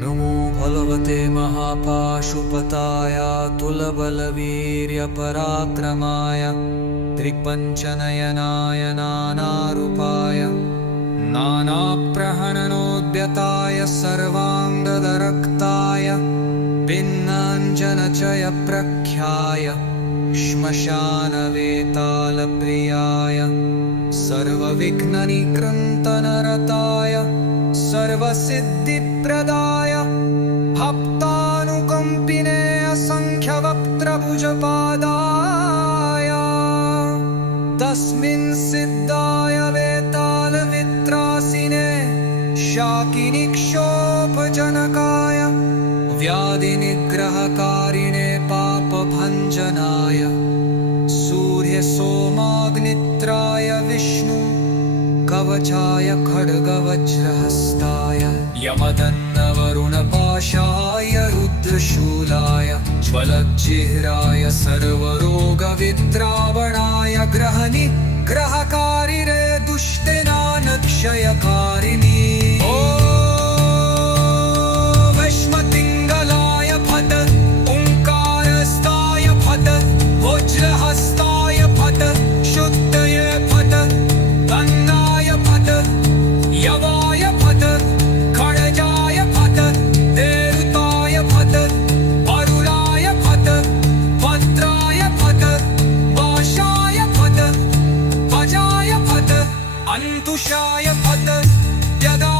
नमो भगवते महापाशुपताय तुलबलवीर्यपराक्रमाय त्रिपञ्चनयनाय नानारूपाय नानाप्रहरणोद्यताय सर्वाङ्गदरक्ताय भिन्नाञ्जनचयप्रख्याय श्मशानवेतालप्रियाय सर्वविघ्ननिकृन्तनरताय सर्वसिद्धिप्रदाय भक्तानुकम्पिने असङ्ख्यवक्त्रभुजपादाय तस्मिन् सिद्धाय वेतालवित्रासिने शाकिनिक्षोभजनकाय व्याधिनिग्रहकारिणे पापभञ्जनाय सूर्यसोमाग्नित्राय विष्णु कवचाय खड्गवज्रहस्ताय यमदन्नवरुणपाशाय रुद्रशूलाय ज्वलज्जिह्राय सर्वरोगविद्रावणाय ग्रहनिग्रहकारिणे दुष्टिनानक्षयकारिणी वैश्मतिङ्गलाय फट ओङ्कारस्ताय फट वज्रहस्ताय फट शुद्धये फट अन्नाय फट यवाय फट खड्जाय फट देवताय फट अरुणाय फट भद्राय फट वाशाय फट वजाय फट अन्तुषाय फट यदा